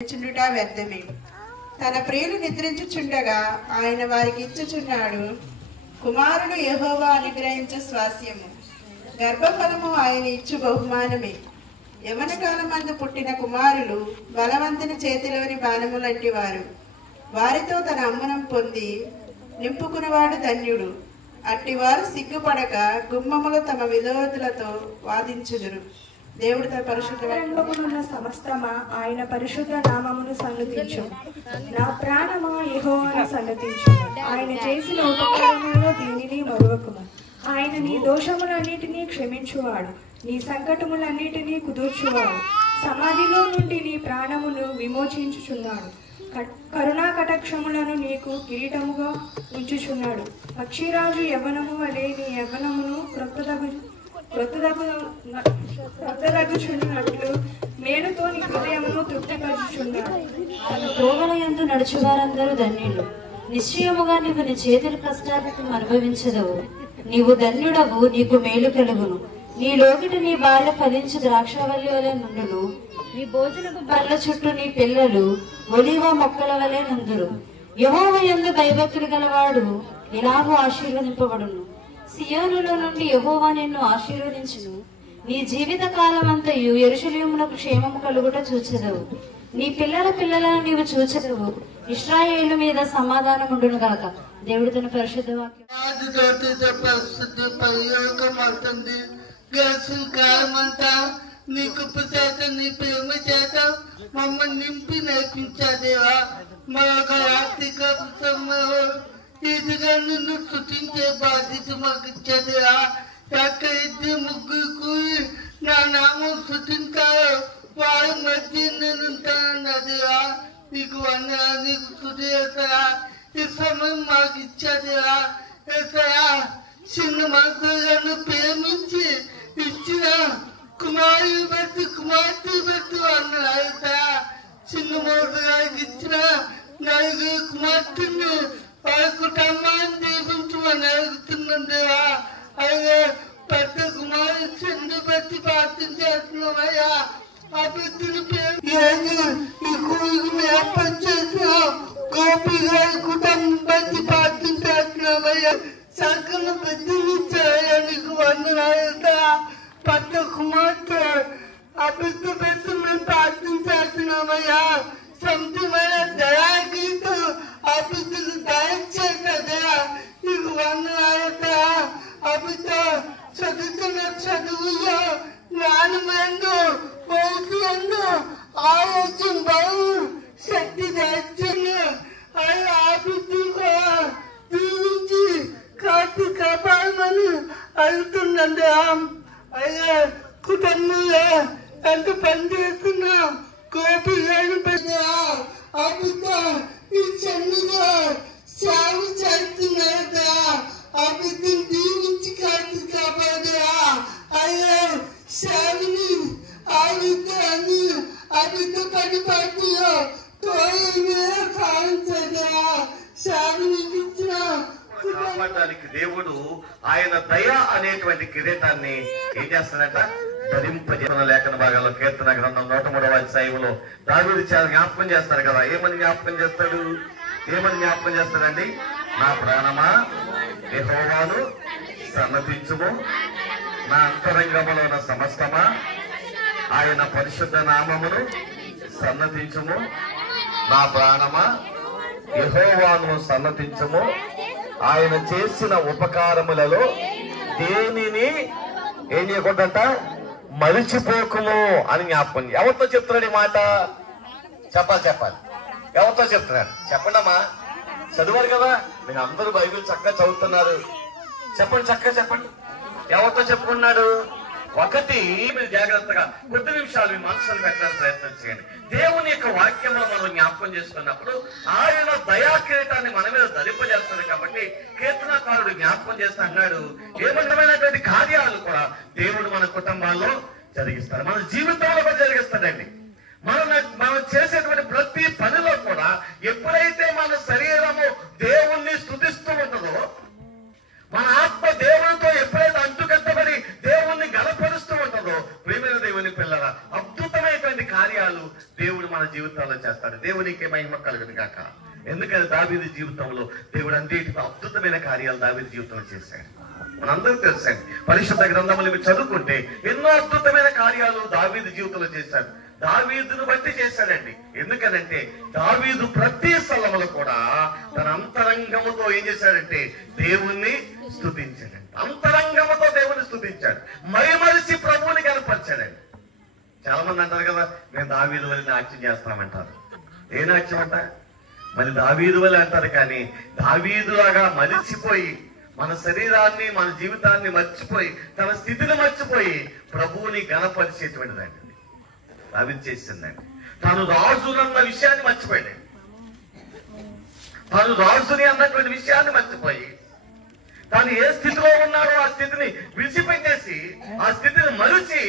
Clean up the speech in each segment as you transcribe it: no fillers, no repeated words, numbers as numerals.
చుండుట వ్యర్థమే. తన ప్రియులు నిద్రించుచుండగా ఆయన వారికి ఇచ్చుచున్నాడు. కుమారుడు యెహోవా అనుగ్రహించు స్వాస్యము, గర్భఫలము ఆయన ఇచ్చు బహుమానమే. యవన కాలమందు పుట్టిన కుమారులు బలవంతుని చేతిలోని బాణములంటి వారు. వారితో తన అమ్మనం పొంది నింపుకునేవాడు ధన్యుడు. అట్టివారు సిగ్గుపడక గుమ్మములు తమ విరోధులతో వాదించుదురు. దేవుడు తన పరిశుద్ధ సమస్తమా ఆయన పరిశుద్ధ నామమును సన్నతించు. నా ప్రాణమా యెహోవాను సన్నతించు. ఆయన చేసిన ఉపకారములలో దీనిని మరువకుము. ఆయన నీ దోషములన్నిటినీ క్షమించువాడు, నీ సంకటములన్నిటినీ కుదుర్చువాడు. సమాధిలో నుండి నీ ప్రాణమును విమోచించుచున్నాడు. కరుణా కటాక్షములను నీకు కిరీటముగా ఉంచుచున్నాడు. పక్షిరాజు యవ్వనము వలె నీ యవ్వనమును క్రొత్తదగుచున్నట్లు మేలుతో నీ హృదయమును తృప్తిపరచుచున్నాడు. తన త్రోవల యందు నడుచువారందరూ ధన్యులు. నిశ్చయముగా నీవు నీ చేతుల కష్టాలను అనుభవించదవు. నీవు ధన్యుడవు, నీకు మేలు కలుగును. నీ లోకిట నీ బాల్య ఫలించు ద్రాక్షవల్లి వలె నుండును. నీ భోజనపు బల్ల చుట్టూ నీ పిల్లలు ఒలీవ మొక్కల వలె నుందురు. యెహోవా యందు భయభక్తులు గలవాడు ఇలాగూ ఆశీర్వదింపబడును. సియోనులో నుండి యెహోవా నిన్ను ఆశీర్వదించును. నీ జీవిత కాలమంతయు యెరూషలేమునకు క్షేమము కలుగుట చూచెదవు. నీ పిల్లల పిల్లలను నీవు చూచెదవు. ఇశ్రాయేలు మీద సమాధానం ఉండును గాక. దేవుడు తన పరిశుద్ధ వాక్యం నీ కృప చేత నీ ప్రేమ చేత మమ్మల్ని నింపి నడిపించాదేవా. మరొక ఆర్థిక ఇదిగా నిన్ను స్తుతించే బాధ్యత మాకు ఇచ్చేదేవా. ఎక్కడ ఇద్దరు ముగ్గురు నా నామం స్తుతింటారో వారి మధ్య నేను ఉంటానన్నదేవా. నీకు నీకు స్తుతి చేస్తారా. ఈ సమయం మాకు ఇచ్చేదేవా. ఏసరా చిన్న మనసులను ప్రేమించి ఇచ్చిన కుమారుడు బట్టి కుమార్తె బట్టి అన్నాడు. చిన్న మోసగానికి ఇచ్చిన నలుగురు కుమార్తెను వారి కుటుంబాన్ని దీపించమని అడుగుతున్నాం దేవా. అలాగే పెద్ద కుమారుడు చిన్న బట్టి ప్రార్థన చేస్తున్నామయ్యా. ఆ బిడ్డని ఈ కూలికి ఏర్పాటు చేసిన గోపి గారి కుటుంబం బట్టి ప్రార్థన చేస్తున్నామయ్యా. సకల బిడ్డని చేయడానికి వందనాలు. పెద్ద కుమార్తె ఆ బిడ్డ పెట్టి మేము ప్రార్థన చేస్తున్నామయ్యా. సొంతమైన దయాగీత ఆ బిడ్డకు దయచేదయా. నీకు వందనాలు. ఆ బిడ్డ చదువుతున్న చదువులో జ్ఞానమందు ఓపియందు ఆలోచన బలం శక్తి దయచేయండి. ఆ బిడ్డ దీవించి కాచి కాపాడమని అడుగుతుందండి. అయ్యా కుటుంబంలో ఎంత పనిచేస్తున్నా కోపి లేని పెద్ద ఆ బిడ్డ ఈ చెన్నుగా సేవ చేస్తున్నారా. ఆ బిడ్డను దీవించి కాచి కాపాడా. అయ్యా సేవని ఆ బిడ్డ పని పాటిలో తోడే సాధించదా. సేవని ఇచ్చిన కాపాడడానికి దేవుడు ఆయన దయ అనేటువంటి కిరీటాన్ని ఏం చేస్తాడట, ధరింపజేసిన లేఖన భాగంలో కీర్తన గ్రంథం 103వ అధ్యాయంలో దావీదు జ్ఞాపకం చేస్తారు కదా. ఏమని జ్ఞాపకం చేస్తాడండి? నా ప్రాణమా యెహోవాను సన్నతించుము, నా అంతరంగములో ఉన్న సమస్తమా ఆయన పరిశుద్ధ నామమును సన్నతించుము. నా ప్రాణమా యెహోవాను సన్నతించుము, ఆయన చేసిన ఉపకారములలో దేనిని ఏం చేయకూడదంట, మరిచిపోకుము అని జ్ఞాపకం. ఎవరితో చెప్తున్నాడు ఈ మాట? చెప్పాలి. ఎవరితో చెప్తున్నాడు చెప్పండమ్మా. చదివారు కదా, మీరు అందరూ బైబిల్ చక్కగా చదువుతున్నారు. చెప్పండి. ఎవరితో చెప్పుకున్నాడు? ఒకటి, మీరు జాగ్రత్తగా కొద్ది నిమిషాలు మీ మనసులు పెట్టడానికి ప్రయత్నం చేయండి. దేవుని యొక్క వాక్యంలో మనం జ్ఞాపకం చేసుకున్నప్పుడు ఆయన దయాకిరీటాన్ని మన మీద ధరింపజేస్తాడు. కాబట్టి కీర్తనకారుడు జ్ఞాపకం చేస్తా అన్నాడు, ఏమైనటువంటి కార్యాలు కూడా దేవుడు మన కుటుంబాల్లో జరిగిస్తాడు, మన జీవితంలో కూడా జరిగిస్తాడండి. మనం చేసేటువంటి ప్రతి పనిలో కూడా ఎప్పుడైతే మన శరీరము దేవుణ్ణి స్తుతిస్తూ ఉంటుందో, మన ఆత్మ దేవునితో ఎప్పుడైతే అంటుకట్టబడి దేవుణ్ణి గలపరుస్తూ ఉంటుందో, ప్రియమైన దేవుని పిల్లల అద్భుతమైనటువంటి కార్యాలు దేవుడు మన జీవితం జీవితాల్లో చేస్తాడు. దేవునికి మహిమ కలుగును గాక. ఎందుకని దావీదు జీవితంలో దేవుడు అన్నిటికీ అద్భుతమైన కార్యాలు దావీదు జీవితంలో చేశాడు. మనందరికీ తెలుసండి, పరిశుద్ధ గ్రంథములు మీరు చదువుకుంటే ఎన్నో అద్భుతమైన కార్యాలు దావీదు జీవితంలో చేశాడు. దావీదును బట్టి చేశాడండి. ఎందుకనంటే దావీదు ప్రతి స్థలములో కూడా తన అంతరంగముతో ఏం చేశాడంటే దేవుణ్ణి స్తుతించాడండి. అంతరంగముతో దేవుని స్తుతించాడు, మైమరిచి ప్రభువుని కనపరిచాడండి. చాలా మంది అంటారు కదా, మేము దావీదు వల్ల నాట్యం చేస్తామంటారు. ఏ నాట్యం అంట? మరి దావీదు వల్ల అంటారు, కానీ దావీదులాగా మరిచిపోయి మన శరీరాన్ని మన జీవితాన్ని మర్చిపోయి తన స్థితిని మర్చిపోయి ప్రభువుని గణపరిచేటువంటిదండి దావీదు చేసిందండి. తాను రాజునన్న విషయాన్ని మర్చిపోయాడు. తాను రాజుని అన్నటువంటి విషయాన్ని మర్చిపోయి తాను ఏ స్థితిలో ఉన్నాడో ఆ స్థితిని విడిచిపెట్టేసి ఆ స్థితిని మరిచి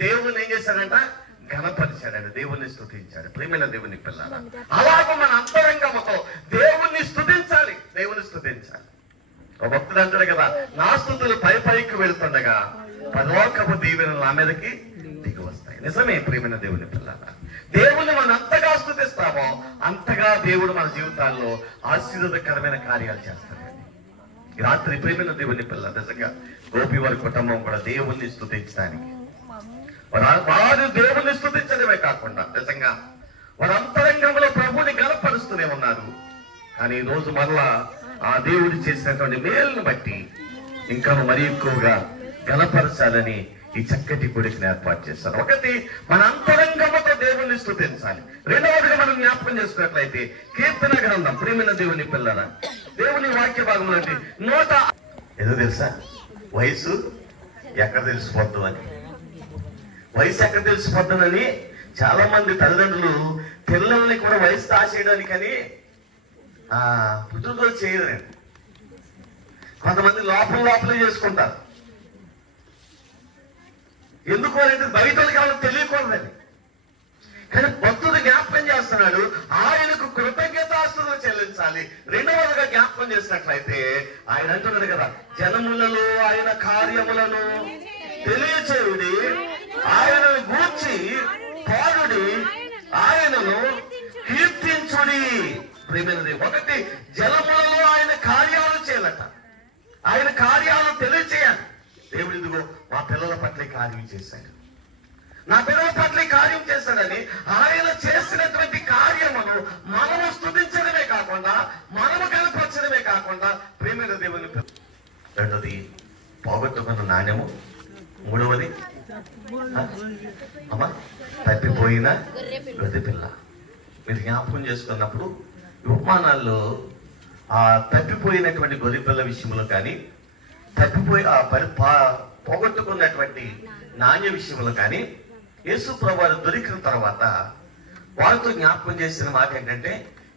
దేవుణ్ణి ఏం చేశాడంట? ఘనపరిచాడండి, దేవుణ్ణి స్తుతించాడు. ప్రియమైన దేవుని పిల్లల, అలాగే మన అంతరంగముతో దేవుణ్ణి స్తుతించాలి, దేవుని స్తుతించాలి. ఒక భక్తుడు అంటాడు కదా, నా స్తుతులు పై పైకి వెళుతుండగా పరలోకపు దీవెనలు నా మీదకి దిగి వస్తాయి. నిజమే ప్రియమైన దేవుని పిల్లల, దేవుణ్ణి మనం అంతగా స్తుతిస్తామో అంతగా దేవుడు మన జీవితాల్లో ఆశీర్వాదకరమైన కార్యాలు చేస్తాడండి. ఈ రాత్రి ప్రియమైన దేవుని పిల్లల, నిజంగా గోపి వారి కుటుంబం కూడా దేవుణ్ణి స్తుతించడానికి వారు దేవుణ్ణి స్తుతించడమే కాకుండా నిజంగా వారి అంతరంగంలో ప్రభువుని గణపరుస్తూనే ఉన్నారు. కానీ ఈ రోజు మరలా ఆ దేవుడు చేసినటువంటి మేలును బట్టి ఇంకా మరీ ఎక్కువగా గణపరచాలని ఈ చక్కటి కొడుకుని ఏర్పాటు చేశారు. ఒకటి, మన అంతరంగముతో దేవుణ్ణి స్తుతించాలి. రెండవదిగా మనం జ్ఞాపకం చేసుకున్నట్లయితే కీర్తన గ్రంథం, ప్రియమైన దేవుని పిల్లల, దేవుని వాక్య భాగంలో ఏదో తెలుసా, వయసు ఎక్కడ తెలిసిపోద్దు అని. వయసు ఎక్కడ తెలిసిపోతుందని చాలా మంది తల్లిదండ్రులు పిల్లల్ని కూడా వయసు దాచేయడానికని పుట్టుకలు చేయలేండి. కొంతమంది లోపలే చేసుకుంటారు. ఎందుకు అంటే బయట కావాలని తెలియకూడదని. కానీ భక్తుడు జ్ఞాపకం చేస్తున్నాడు, ఆయనకు కృతజ్ఞతాస్తుతులు చెల్లించాలి. రెండవదిగా జ్ఞాపకం చేసినట్లయితే ఆయన అంటున్నాడు కదా, జనములలో ఆయన కార్యములను తెలియచేయుడి, ఆయనను గూర్చి పాడుడి, ఆయనను కీర్తించుడి. ప్రియమైనది, ఒకటి, జనములలో ఆయన కార్యాలు చేయాలట, ఆయన కార్యాలు తెలియచేయాలి. దేవుడు ఇదిగో మా పిల్లల పట్ల కార్యం చేశాడు, నా పిల్లల పట్ల కార్యం చేశాడని ఆయన చేసినటువంటి కార్యమును మనము స్తుతించడమే కాకుండా మనము కనపరచడమే కాకుండా ప్రియమైన దేవుని. రెండోది, పోగొట్టుకున్న నాణ్యము. మూడవది, అమ్మా తప్పిపోయిన గొర్రె పిల్ల. మీరు జ్ఞాపకం చేసుకున్నప్పుడు ఉపమానాల్లో ఆ తప్పిపోయినటువంటి గొర్రె పిల్ల విషయంలో కానీ పోగొట్టుకున్నటువంటి నాణ్య విషయంలో కానీ యేసు ప్రభువు దొరికిన తర్వాత వారితో జ్ఞాపకం చేసిన మాట ఏంటంటే,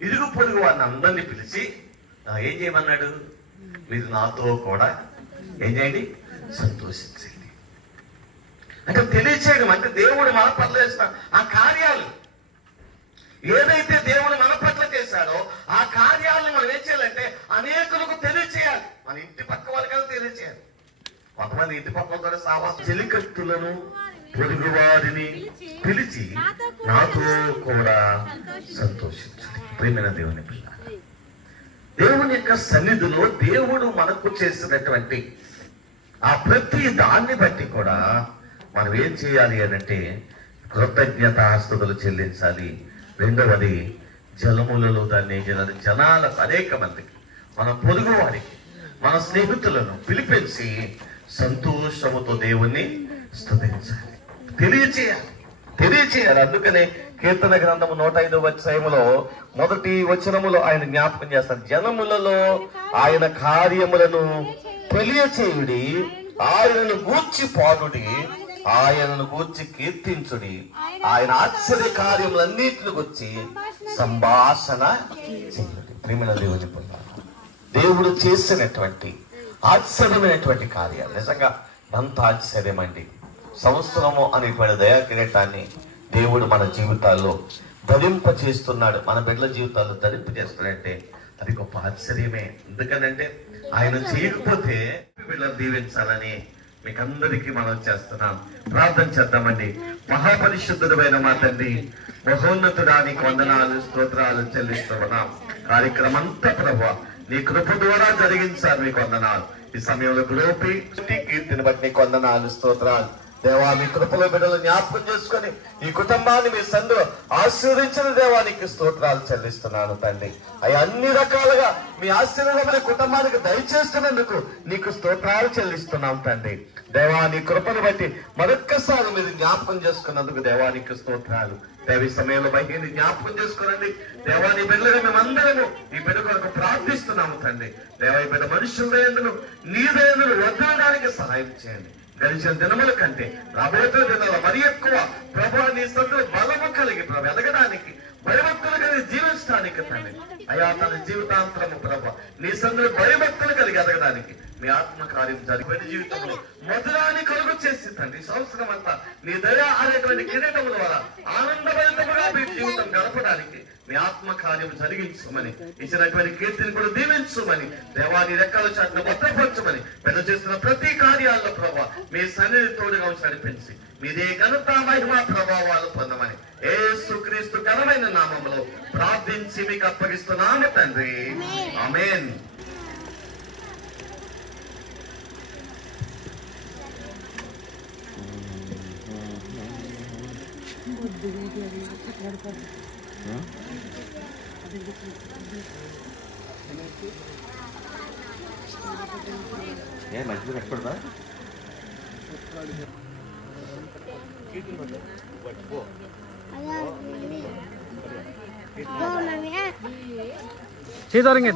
ఇరుగు పొరుగు వారిని అందరినీ పిలిచి ఏం చేయమన్నాడు? మీరు నాతో కూడా ఏం చేయండి? సంతోషించండి. అంటే తెలియచేయడం అంటే దేవుడు మన పట్ల చేసిన ఆ కార్యాలు, ఏదైతే దేవుడు మన పట్ల చేశాడో ఆ కార్యాలను మనం ఏం చేయాలంటే అనేకులకు తెలియచేయాలి. మన ఇంటి పక్క వాళ్ళకి తెలియచేయాలి. కొంతమంది ఇంటి పక్కలతో సావాస చెలికట్టులను పొరుగు వారిని పిలిచి నాతో కూడా సంతోషించండి. ప్రియమైన దేవుని పిల్ల, దేవుని యొక్క సన్నిధిలో దేవుడు మనకు చేసినటువంటి ఆ ప్రతి దాన్ని బట్టి కూడా మనం ఏం చేయాలి అనంటే కృతజ్ఞతాస్తుతులు చెల్లించాలి. రెండవది, జలములలో దాన్ని ఏం చేయాలి? జనాలకు, అనేక మందికి, మన పొరుగు వారికి, మన స్నేహితులను పిలిపించి సంతోషముతో దేవుణ్ణి స్తుతించాలి, తెలియచేయాలి. అందుకనే కీర్తన గ్రంథము 105వ అధ్యాయములో మొదటి వచనములో ఆయన జ్ఞాపకం చేస్తారు, జనములలో ఆయన కార్యములను తెలియచేయుడి, ఆయనను గూర్చి పాడుడి, ఆయనను గూర్చి కీర్తించుడి, ఆయన ఆశ్చర్య కార్యములన్నిటిని గురించి సంభాషణ చేయుడి. ప్రియమైన దేవుని పిల్ల, దేవుడు చేసినటువంటి ఆశ్చర్యమైనటువంటి కార్యాలు నిజంగా అంత ఆశ్చర్యమండి. సంవత్సరము అనేటువంటి దయా కిరీటాన్ని దేవుడు మన జీవితాల్లో ధరింప చేస్తున్నాడు, మన బిడ్డల జీవితాల్లో ధరింప చేస్తున్నాడంటే అది గొప్ప ఆశ్చర్యమే. ఎందుకనంటే ఆయన చేయకపోతే బిడ్డలు దీవించాలని మీకు అందరికీ మనం చేస్తున్నాం. ప్రార్థన చేద్దామండి. మహాపరిశుద్ధుడైన మా తండ్రి, మహోన్నతుడానికి వందనాలు స్తోత్రాలు చెల్లిస్తున్నాం. కార్యక్రమం అంతా ప్రభువా నీ కృప ద్వారా జరిగించారు. మీకు వందనాలు. ఈ సమయంలో గ్రూపి కీర్తిని బట్టి నీకు వందనాలు స్తోత్రాలు. దేవా మీ కృపలో బిడ్డలు జ్ఞాపకం చేసుకొని ఈ కుటుంబాన్ని మీ సందులో ఆశీర్వదించిన దేవానికి స్తోత్రాలు చెల్లిస్తున్నాను తండ్రి. అవి అన్ని రకాలుగా మీ ఆశీర్వాదమైన కుటుంబానికి దయచేస్తున్నందుకు నీకు స్తోత్రాలు చెల్లిస్తున్నాం తండ్రి. దేవా నీ కృపను బట్టి మరొక్కసారి మీరు జ్ఞాపకం చేసుకున్నందుకు దేవానికి స్తోత్రాలు. దేవి సమయంలో బయటికి జ్ఞాపకం చేసుకోనండి. దేవా నీ బిడ్డలుగా మేమందరము ఈ బిడ్డ కొరకు ప్రార్థిస్తున్నాము తండ్రి. దేవా ఈ బిడ్డ మనుషుల నీ దయందులు వదలడానికి సహాయం చేయండి. గడిచిన దినముల కంటే రాబోయే దినాల మరి ఎక్కువ ప్రభు నీ సందులో బలము కలిగి ప్రభు ఎదగడానికి భయభక్తులు కలిగి జీవించడానికి తండ్రి అయా తన జీవితాంతరము ప్రభు నీ సందులో భయభక్తులు కలిగి ఎదగడానికి మీ ఆత్మ కార్యం జరిగిపోయిన జీవితంలో మధురాన్ని కలుగు చేసి తండ్రి సంవత్సరం అంతా నీ దయ అనేటువంటి కిరీటముల ద్వారా ఆనందభరితముగా మీ జీవితం గడపడానికి మీ ఆత్మ కార్యం జరిగించమని ఇచ్చినటువంటి కీర్తిని కూడా దీవించమని దేవాని రెక్కల చాటును భద్రపరచమని పెద్ద చేస్తున్న ప్రతి కార్యాల్లో ప్రభావ మీ సన్నిధి తోడుగా నడిపించి మీదే ఘనత మహిమ ప్రభావాలు పొందమని యేసుక్రీస్తు ఘనమైన నామములో ప్రార్థించి మీకు అప్పగిస్తున్నాము తండ్రి. ఆమేన్. మంచిగా కట్టుకుంటా చేదరంగా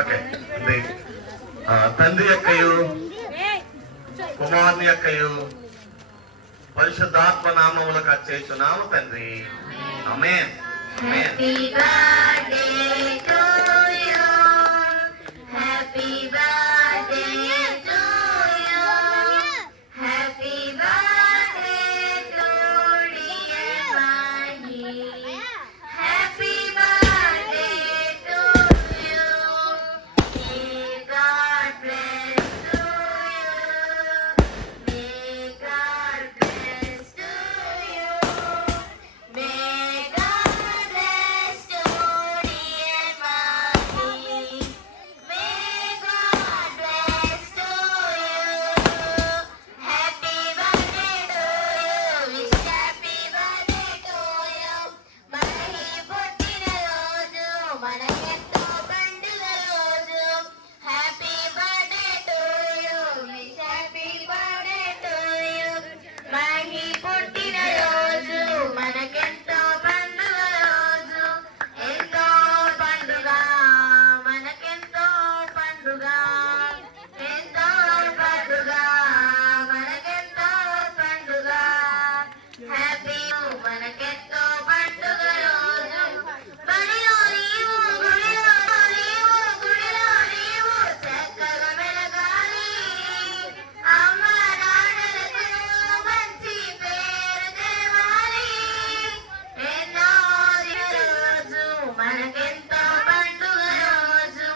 ఓకే తండ్రి యొక్కయు కుమారుని యొక్కయు పరిశుద్ధాత్మ నామములకు అర్చేస్తున్నాము తండ్రి. ఆమేన్. Happy birthday to you. Happy birthday to you. Happy birthday to dear Mahi. Happy birthday to you. May God bless to you. May God bless to you. May God bless to dear Mahi. May God bless to you. Happy birthday to you. Wish happy birthday to you. Mahi పుట్టిన రోజు మనకెంతో పండుగ రోజు. Happy birthday to you. Wish happy birthday to you. Mahi పుట్టిన రోజు మనకెంతో పండుగ రోజు. ఎంతో పండుగ మనకెంతో పండుగ. ఎంతో పండుగ మనకెంతో పండుగ. హ్యాపీ మనకెంతో పండుగ రోజు. బడిలో నీవు గుడిలో నీవు గుడిలో నీవు చక్కగా మెలగాలి. అమ్మ నాన్నలకు మంచి పేరు తేవాలి. ఎన్నో రోజు మనకెంతో పండుగ రోజు.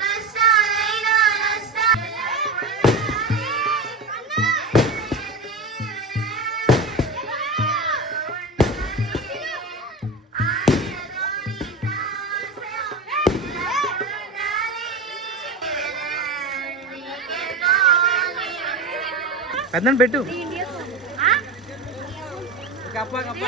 కష్టాలైనా పెద్దని పెట్టు కప్ప కప్ప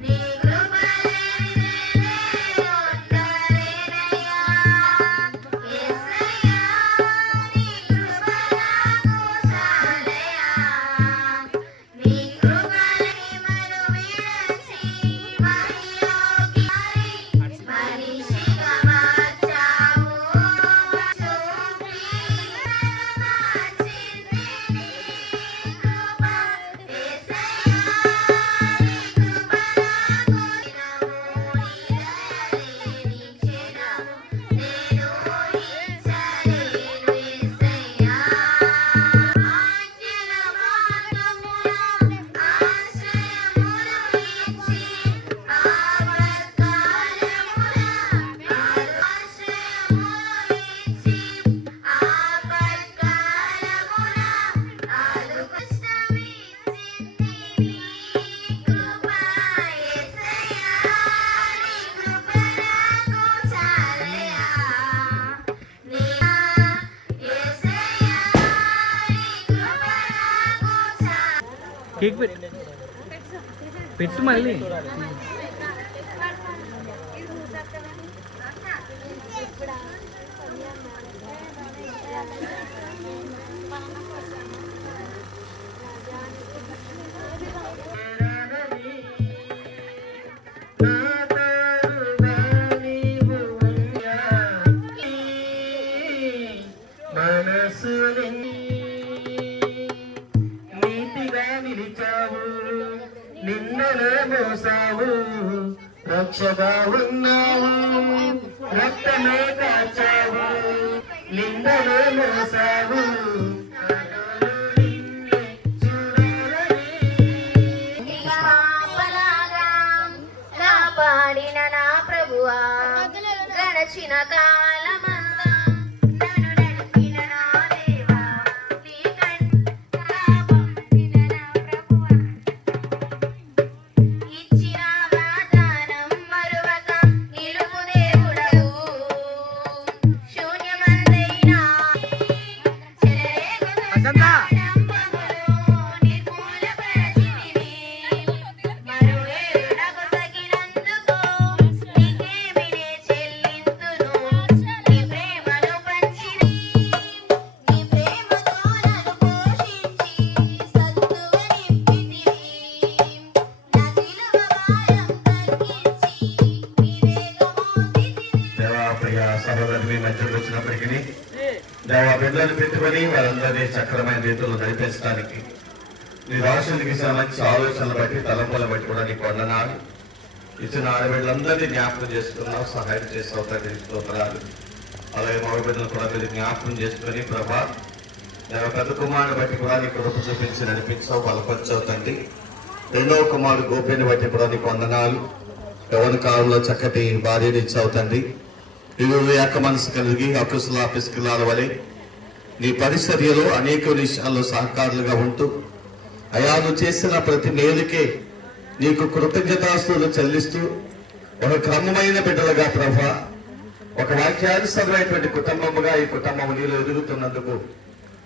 నీ కృప లేనిదే ఉండలేనయ్యా. కేక్ పెట్టు మళ్ళీ. నీతిగా నిలిచావు, నిన్ననే మోసావు, రక్షగా ఉన్నావు, రక్తమే కాచావు, నిన్ననే మోసావు. కాపాడిన నా ప్రభువా, గడచిన కాలమంతా నన్ను నడిపిన నా దేవా, కాపాడిన నా ప్రభువా, ఇచ్చిన వాగ్దానం మరువక నిలుపు దేవుడవు, శూన్యమందైనా సహోదరుని మధ్యలో వచ్చినప్పటికీ దేవా బిడ్డలను పెట్టుకొని వారందరినీ చక్రమైన రీతిలో నడిపించడానికి నీ రాష్ట్రానికి మంచి ఆలోచనలు బట్టి తలంపులు బట్టి కూడా నీకు వందనాలు. ఇచ్చిన ఆడబిడ్డలందరినీ జ్ఞాపకం చేసుకున్నావు, సహాయం చేస్తావు తండ్రి, స్తోత్రాలు. అలాగే మగ బిడ్డలు కూడా మీరు జ్ఞాపకం చేసుకుని ప్రభా దేవ పెద్ద కుమారుని బట్టి కూడా నీ కృప చూపించి నడిపించావు, బలపరిచావు తండ్రి. రెండవ కుమారుడు గోపిని బట్టి కూడా నీకు వందనాలు. యవ్వన కాలంలో చక్కటి భార్యని ఇచ్చావు తండ్రి. ఇవి ఏక మనసు కలిగి అకుశల పిస్కిలాల వలె నీ పరిచర్యలో అనేక విషయాల్లో సహకారులుగా ఉంటూ అయా నువ్వు చేసిన ప్రతి మేలుకే నీకు కృతజ్ఞతాస్తులు చెల్లిస్తూ ఒక క్రమమైన బిడ్డలుగా ప్రభా, ఒక వాక్యానుసరమైనటువంటి కుటుంబముగా ఈ కుటుంబం నీలో ఎదుగుతున్నందుకు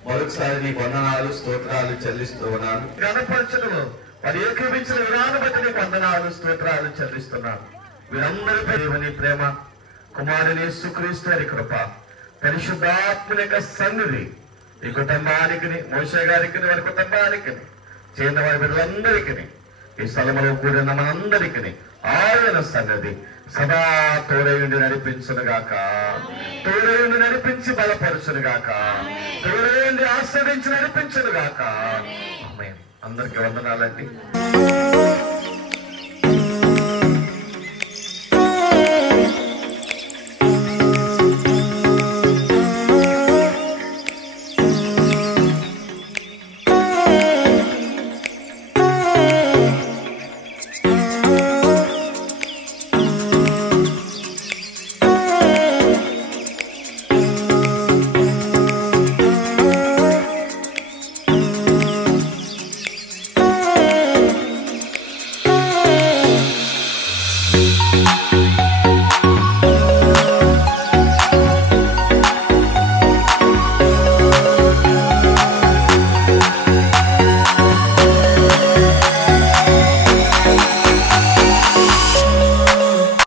మరొకసారి నీ వందనాలు, స్తోత్రాలు చెల్లిస్తూ ఉన్నాను. గణపరచడంలో మరి ఏకీపించిన విధానం బట్టి నీ వందనాలు, స్తోత్రాలు చెల్లిస్తున్నాను. వీరందరిపై నీ ప్రేమ, కుమారుని యేసుక్రీస్తు వారి కృప, పరిశుద్ధాత్మ యొక్క సన్నిధి ఈ కుటుంబానికి, మోషే గారికి, వారి కుటుంబానికి, చేరిన వారి బిడ్డలందరికీ, ఈ స్థలంలో కూడిన మనందరికీ ఆయన సన్నిధి సదా తోడయుండి నడిపించునుగాక, తోడయుండి నడిపించి బలపరచునుగాక, తోడయుండి ఆశ్రయించి నడిపించునుగాక. అందరికీ వందనాలండి.